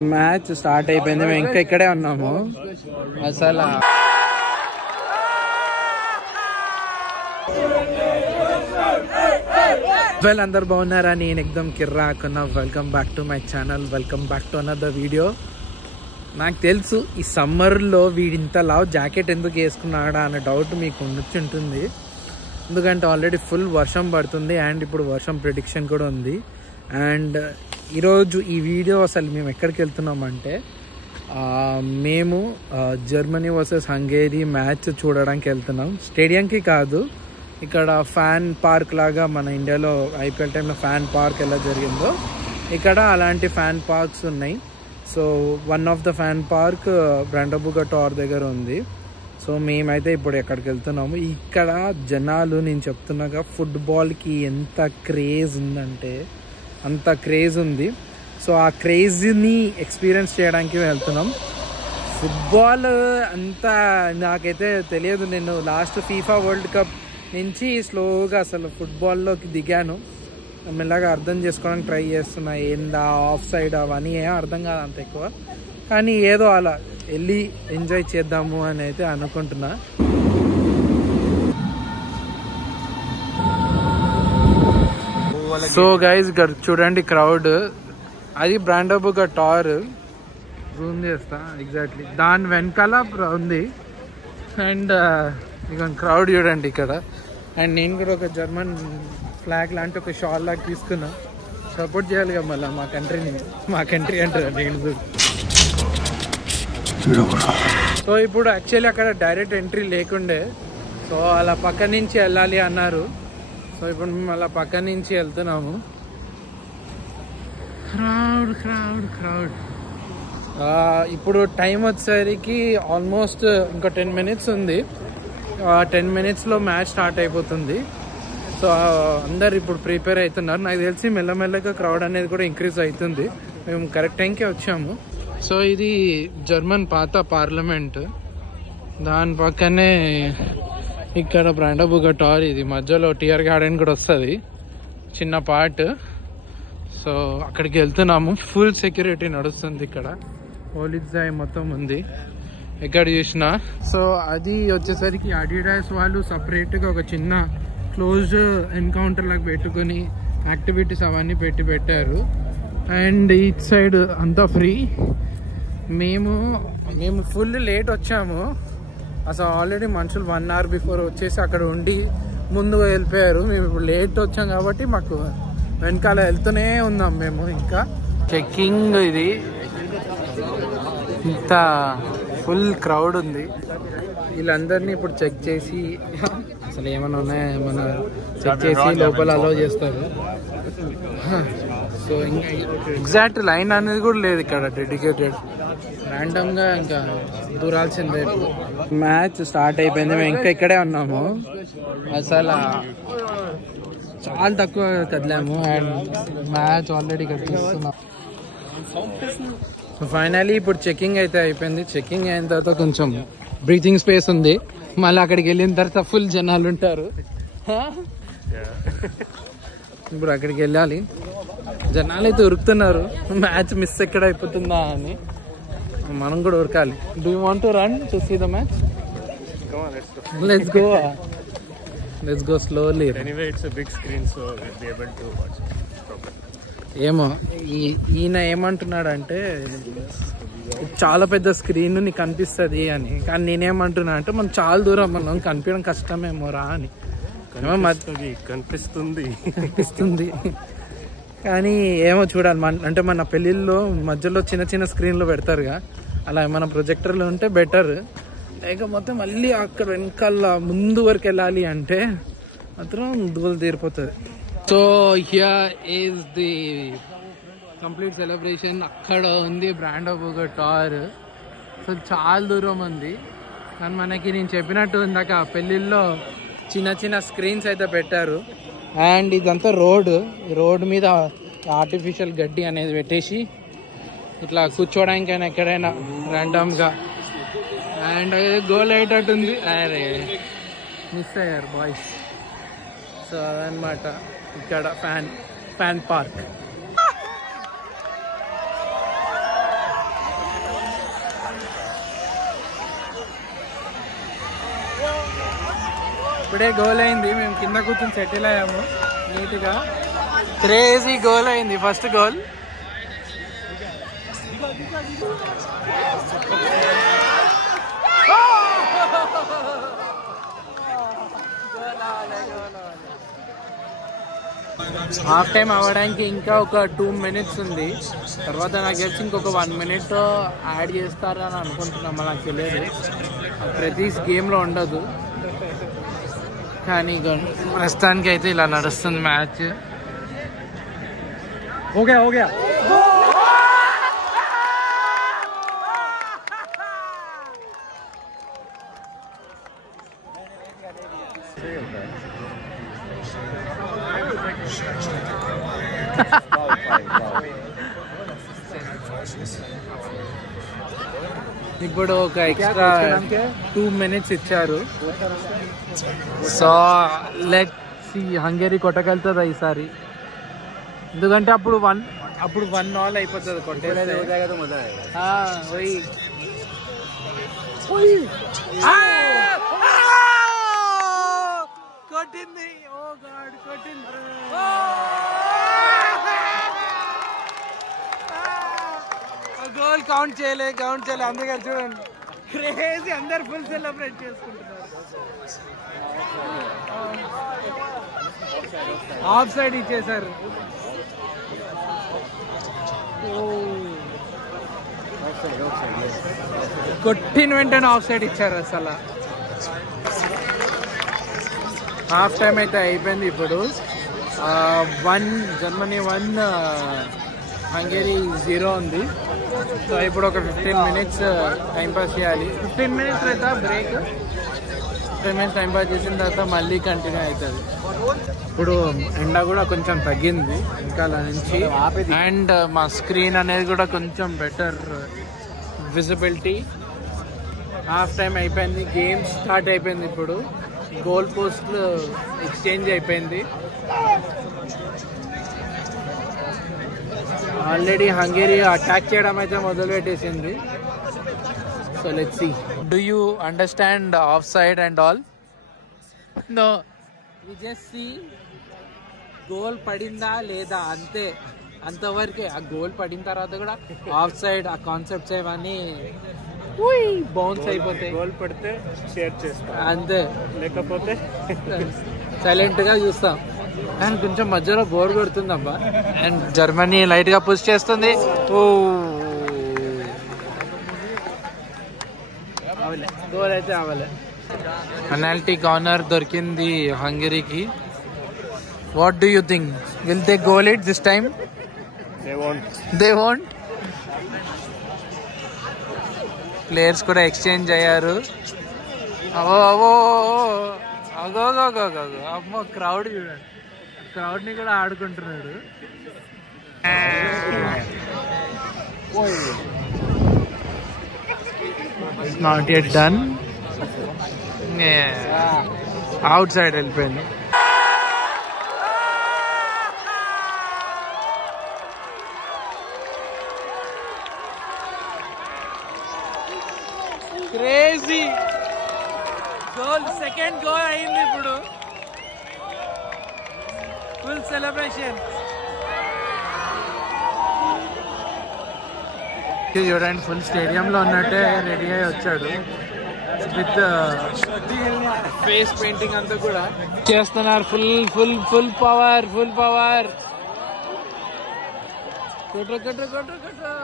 Match start అయిపోయింది. మేము ఇంకా ఇక్కడే ఉన్నాము. అసలు అందరు బాగున్నారా? నేను ఎక్దమ్ కిర్రాకున్నా. Welcome back to my channel. Welcome back to another video. నాకు తెలుసు ఈ సమ్మర్లో వీడింత లావ్ జాకెట్ ఎందుకు వేసుకున్నాడా అనే డౌట్ మీకు ఉంటుంది. ఎందుకంటే ఆల్రెడీ ఫుల్ వర్షం పడుతుంది అండ్ ఇప్పుడు వర్షం ప్రిడిక్షన్ కూడా ఉంది. అండ్ ఈరోజు ఈ వీడియో అసలు మేము ఎక్కడికి వెళ్తున్నామంటే మేము జర్మనీ వర్సెస్ హంగేరీ మ్యాచ్ చూడడానికి వెళ్తున్నాం. స్టేడియంకి కాదు, ఇక్కడ ఫ్యాన్ పార్క్ లాగా మన ఇండియాలో ఐపీఎల్ టైంలో ఫ్యాన్ పార్క్ ఎలా జరిగిందో ఇక్కడ అలాంటి ఫ్యాన్ పార్క్స్ ఉన్నాయి. So one of the fan park బ్రాండబుగా టార్ దగ్గర ఉంది. సో మేమైతే ఇప్పుడు ఎక్కడికి వెళ్తున్నాము. ఇక్కడ జనాలు నేను చెప్తున్నాగా ఫుట్బాల్కి ఎంత క్రేజ్ ఉందంటే అంత క్రేజ్ ఉంది. సో ఆ క్రేజ్ని ఎక్స్పీరియన్స్ చేయడానికి వెళ్తున్నాం. ఫుట్బాల్ అంతా నాకైతే తెలియదు. నేను లాస్ట్ ఫీఫా వరల్డ్ కప్ నుంచి స్లోగా అసలు ఫుట్బాల్లోకి దిగాను. మెల్లగా అర్థం చేసుకోవడానికి ట్రై చేస్తున్నా. ఏందా ఆఫ్ సైడ్ అవన్నీ ఏం అర్థం కాదు అంత ఎక్కువ, కానీ ఏదో అలా వెళ్ళి ఎంజాయ్ చేద్దాము అని అయితే అనుకుంటున్నా. సో గైజ్ చూడండి క్రౌడ్, అది బ్రాండబుగా టార్ జూమ్ చేస్తా ఎగ్జాక్ట్లీ దాని వెనకాల ఉంది. అండ్ ఇక క్రౌడ్ చూడండి ఇక్కడ. అండ్ నేను కూడా ఒక జర్మన్ ఫ్లాగ్ లాంటి ఒక షాల్ లాగా తీసుకున్నా. సపోర్ట్ చేయాలి కదా మళ్ళీ మా కంట్రీని. మా కంట్రీ అంటారు నేను. సో ఇప్పుడు యాక్చువల్లీ అక్కడ డైరెక్ట్ ఎంట్రీ లేకుండే, సో అలా పక్క నుంచి వెళ్ళాలి అన్నారు. సో ఇప్పుడు మేము అలా పక్క నుంచి వెళ్తున్నాము. Crowd crowd crowd. ఇప్పుడు టైం వచ్చేసరికి ఆల్మోస్ట్ ఇంకా 10 minutes ఉంది. 10 minutesలో మ్యాచ్ స్టార్ట్ అయిపోతుంది. సో అందరు ఇప్పుడు ప్రిపేర్ అవుతున్నారు. నాకు తెలిసి మెల్లమెల్లగా క్రౌడ్ అనేది కూడా ఇంక్రీజ్ అవుతుంది. మేము కరెక్ట్ టైంకే వచ్చాము. సో ఇది జర్మన్ పాత పార్లమెంట్, దాని పక్కనే ఇక్కడ బ్రాండబుగా టార్. ఇది మధ్యలో టియర్ గార్డెన్ కూడా వస్తుంది చిన్న పార్ట్. సో అక్కడికి వెళ్తున్నాము. ఫుల్ సెక్యూరిటీ నడుస్తుంది ఇక్కడ. పోలీస్ మొత్తం ఉంది ఎక్కడ చూసినా. సో అది వచ్చేసరికి అడిడాస్ వాళ్ళు సపరేట్గా ఒక చిన్న క్లోజ్ ఎన్కౌంటర్ లాగా పెట్టుకొని యాక్టివిటీస్ అవన్నీ పెట్టారు. అండ్ ఈచ్ సైడ్ అంతా ఫ్రీ. మేము ఫుల్ లేట్ వచ్చాము. అసలు ఆల్రెడీ మనుషులు 1 hour బిఫోర్ వచ్చేసి అక్కడ ఉండి ముందుగా వెళ్ళిపోయారు. మేము ఇప్పుడు లేట్ వచ్చాం కాబట్టి మాకు వెనకాల వెళ్తూనే ఉన్నాం మేము. ఇంకా చెక్కింగ్ ఇది ఇంత ఫుల్ క్రౌడ్ ఉంది. వీళ్ళందరినీ ఇప్పుడు చెక్ చేసి అసలు ఏమైనా ఉన్నాయా ఏమైనా చెక్ చేసి లోపల అలౌ చేస్తారు. సో ఇంకా ఎగ్జాక్ట్ లైన్ అనేది కూడా లేదు ఇక్కడ డెడికేటెడ్. ర్యాండమ్గా ఇంకా దూరాల్సిందే. మ్యాచ్ స్టార్ట్ అయిపోయింది. మేము ఇంకా ఇక్కడే ఉన్నాము. అసలు చాలా తక్కువ కదిలాము అండ్ మ్యాచ్ ఆల్రెడీ కట్టిస్తున్నాం. సో ఫైనలీ ఇప్పుడు చెకింగ్ అయితే అయిపోయింది. చెకింగ్ అయిన తర్వాత కొంచెం బ్రీతింగ్ స్పేస్ ఉంది. మళ్ళీ అక్కడికి వెళ్ళిన తర్వాత ఫుల్ జనాలు ఉంటారు. ఇప్పుడు అక్కడికి వెళ్ళాలి. జనాలు అయితే ఉరుకుతున్నారు. మ్యాచ్ మిస్ ఎక్కడ అయిపోతుందా అని. మనం కూడా ఉరకాలి. Do you want to run to see the match? Let's go slowly. ఏమో ఈయన ఏమంటున్నాడంటే చాలా పెద్ద స్క్రీన్ నీకు కనిపిస్తుంది అని, కానీ నేనేమంటున్నా అంటే మనం చాలా దూరం మనం కనిపించడం కష్టమేమో రా అని. కనిపిస్తుంది కానీ ఏమో చూడాలి. అంటే మన పెళ్ళిళ్ళలో మధ్యలో చిన్న చిన్న స్క్రీన్లు పెడతారుగా, అలా మన ప్రొజెక్టర్లు ఉంటే బెటర్. లేకపోతే మళ్ళీ అక్కడ వెనకాల ముందు వరకు వెళ్ళాలి అంటే మాత్రం దూలు తీరిపోతుంది. So here is the complete celebration. అక్కడ ఉంది బ్రాండబుగా టార్. సో చాలా దూరం ఉంది, కానీ మనకి నేను చెప్పినట్టు ఇందాక పెళ్ళిళ్ళలో చిన్న చిన్న స్క్రీన్స్ అయితే పెట్టారు. అండ్ ఇదంతా రోడ్ మీద ఆర్టిఫిషియల్ గడ్డి అనేది పెట్టేసి ఇట్లా కూర్చోడానికైనా ఎక్కడైనా ర్యాండమ్గా. అండ్ గోల్ అయ్యేటట్టుంది. అరే మిస్ అయ్యారు బాయ్స్. సో అదనమాట ఇక్కడ ఫ్యాన్ పార్క్. ఇప్పుడే గోల్ అయింది, మేము కింద కూర్చొని సెటిల్ అయ్యాము నీట్గా. క్రేజీ గోల్ అయింది, ఫస్ట్ గోల్. హాఫ్ టైం అవ్వడానికి ఇంకా ఒక 2 minutes ఉంది. తర్వాత నాకు తెలిసి ఇంకొక 1 minute యాడ్ చేస్తారని అనుకుంటున్నాం, నాకు తెలియదు. ప్రతి గేమ్లో ఉండదు, కానీ ప్రస్తుతానికి అయితే ఇలా నడుస్తుంది మ్యాచ్. ఓకే ఓకే ఇప్పుడు ఒక ఎక్స్ట్రా 2 minutes ఇచ్చారు. సో లెట్ సి హంగేరీ కొట్టగలుగుతుందా ఈసారి, ఎందుకంటే అప్పుడు 1-1 అయిపోతుంది కొట్టేస్తే. కొట్టింది, ఓ గాడ్ కొట్టింది. గోల్ కౌంట్ చేయలే. అందుకే చూడండి క్రేజీ, అందరు ఫుల్ సెలబ్రేట్ చేసుకుంటున్నారు. ఆఫ్ సైడ్ ఇచ్చేసారు. కొట్టిన వెంటనే ఆఫ్ సైడ్ ఇచ్చారు. అసలు హాఫ్ టైం అయితే అయిపోయింది. ఇప్పుడు 1 జర్మనీ 1 హంగేరీ 0 ఉంది. సో ఇప్పుడు ఒక 15 minutes టైం పాస్ చేయాలి. 15 minutes అయితే బ్రేక్, 15 minutes టైం పాస్ చేసిన తర్వాత మళ్ళీ కంటిన్యూ అవుతుంది. ఇప్పుడు ఎండ కూడా కొంచెం తగ్గింది ఇంకా నుంచి, అండ్ మా స్క్రీన్ అనేది కూడా కొంచెం బెటర్ విజిబిలిటీ. హాఫ్ టైం అయిపోయింది, గేమ్ స్టార్ట్ అయిపోయింది. ఇప్పుడు గోల్ పోస్ట్లు ఎక్స్చేంజ్ అయిపోయింది. ఆల్రెడీ హంగేరీ అటాక్ చేయడం అయితే మొదలు పెట్టేసింది. So let's see. Do you understand offside and all? No, we just see goal పడిందా లేదా, అంతే, అంతవరకే. ఆ గోల్ పడిన తర్వాత కూడా ఆఫ్ సైడ్ ఆ కాన్సెప్ట్స్ ఏమని బౌన్స్ అయిపోతాయి. గోల్ పడితే షేర్ చేస్తాం అంతే, లేకపోతే సైలెంట్ గా చూస్తాం. అండ్ కొంచెం మధ్యలో బోర్ కొడుతుందబ్బా. అండ్ జర్మనీ లైట్ గా పుష్ చేస్తుంది. గోల్ అయితే అవ్వలే. పెనాల్టీ కార్నర్ దొరికింది హంగరీకి. What do you think, will they goal it this time? They won't. Players కూడా ఎక్స్చేంజ్ అయ్యారు. అమ్మో క్రౌడ్ చూడండి, క్రౌడ్ ని కూడా ఆడుకుంటున్నాడు. Not yet done. Outside వెళ్ళిపోయింది. క్రేజీ గోల్, సెకండ్ గోల్ అయింది. ఇప్పుడు ఫుల్ సెలబ్రేషన్ చూడండి. ఫుల్ స్టేడియంలో ఉన్నట్టే రెడీ అయి వచ్చాడు విత్ ఫేస్ పెయింటింగ్ అంతా కూడా చేస్తున్నారు. Full full full power, full power. కొట్టు కొట్టు కొట్టు కొట్టు.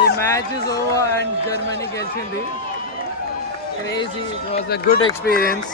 The match is over and Germany gelsindi. Crazy, it was a good experience.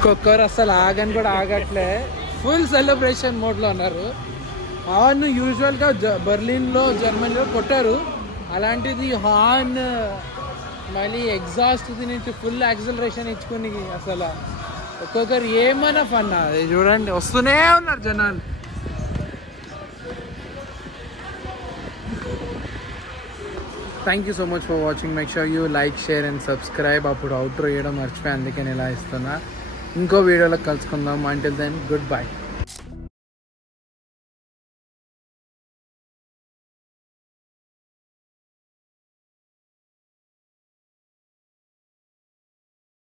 ఒక్కొక్కరు అసలు ఆగని కూడా ఆగట్లే, ఫుల్ సెలబ్రేషన్ మోడ్లో ఉన్నారు. హార్న్ యూజువల్గా బెర్లిన్లో జర్మనీలో కొట్టారు, అలాంటిది హార్న్ మళ్ళీ ఎగ్జాస్ట్ నుంచి ఫుల్ యాక్సిలరేషన్ ఇచ్చుకుని అసలు ఒక్కొక్కరు ఏమైనా ఫన్. అది చూడండి వస్తూనే ఉన్నారు జనాలు. Thank you so much for watching. Make sure you like, share and subscribe. అప్పుడు అవుట్రో వేయడం మర్చిపోయి, అందుకే నేను ఇలా ఇస్తున్నా. ఇంకో వీడియోలో కలుసుకుందాం. Until then good bye.